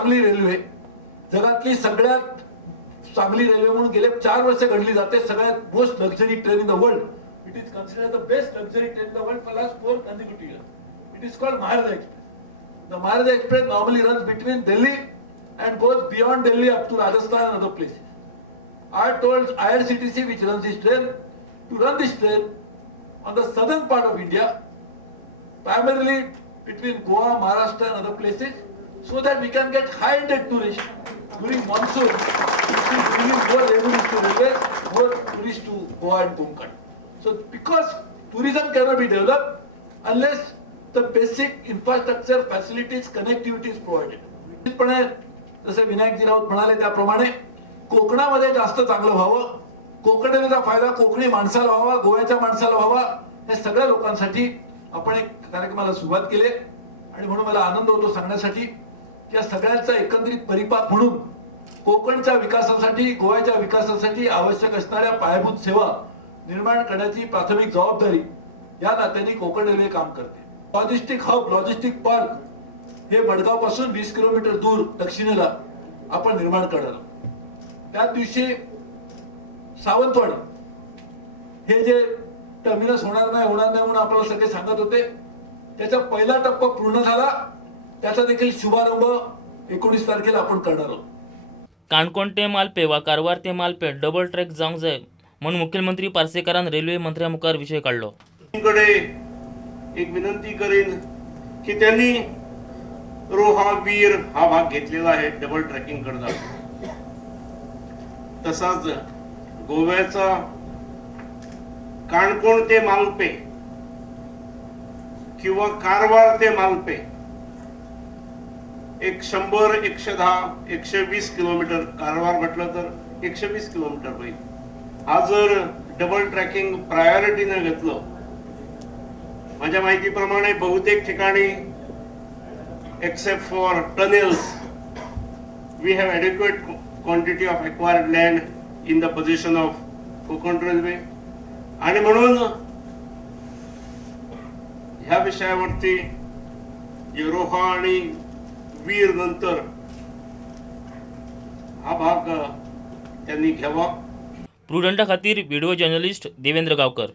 चांगली रेल्वे, जगातली सगळ्यात चांगली रेल्वे म्हणून गेले 4 वर्ष घडली जाते. सगळ्यात most luxury train in the world. It is considered the best luxury train in the world for last 4 consecutive years. It is called Maharaja Express. The Maharaja Express normally runs between Delhi and goes beyond Delhi up to Rajasthan and other places. I told IRCTC, which runs this train, to run this train on the southern part of India, primarily between Goa, Maharashtra and other places, so that we can get high-ended tourists during monsoon, which will bring in more revenues to railways, more tourists to Goa and Konkan. So because tourism cannot be developed unless the basic infrastructure facilities, connectivity is provided. निश्चितपणे जसे विनायकजी राऊत म्हणाले त्याप्रमाणे कोकणामध्ये जास्त चांगलं व्हावं, कोकण रेल्वेचा फायदा कोकणी माणसाला व्हावा, गोव्याच्या माणसाला व्हावा, हे सगळ्या लोकांसाठी आपण एक कार्यक्रमाला सुरुवात केली आणि म्हणून मला आनंद होतो सांगण्यासाठी की या सगळ्यांचा एकत्रित परिपाक म्हणून कोकणच्या विकासासाठी, गोव्याच्या विकासासाठी आवश्यक असणाऱ्या पायाभूत सेवा निर्माण करण्याची प्राथमिक जबाबदारी या नात्याने कोकण रेल्वे काम करते. लॉजिस्टिक हब, लॉजिस्टिक पार्क हे मडगाव पासून 20 किलोमीटर दूर दक्षिणेला आपण निर्माण करणार आहोत. त्या दिवशी सावंतवाडी हे जे टर्मिनस होणार नाही म्हणून आपल्याला सगळे सांगत होते, त्याचा पहिला टप्पा पूर्ण झाला. त्याचा देखील शुभारंभ 19 तारखेला आपण करणार आहोत. काणकोण ते मालपे वा कारवार ते मालपे डबल ट्रॅक जावंक जाय म्हणून मुख्यमंत्री पार्सेकारान रेल्वे मंत्र्या मुखार विषय काढलो. एक विनंती करेन की त्यांनी रोहा वीर हा भाग घेतलेला आहे डबल ट्रॅकिंग करता. तसाच गोव्याचा काणकोण ते मालपे किंवा कारवार ते मालपे एक 100, 110, 120 किलोमीटर, कारवार म्हटलं तर 120 किलोमीटर होईल. हा जर डबल ट्रॅकिंग प्रायोरिटीने घेतलं, माझ्या माहितीप्रमाणे बहुतेक ठिकाणी except for tunnels we have adequate quantity of acquired land in the position of Konkan railway. आणि म्हणून ह्या विषयावरती रोहा आणि वीर नंतर हा भाग त्यांनी घ्यावा. प्रुडंटा खातीर व्हिडिओ जर्नलिस्ट देवेंद्र गावकर.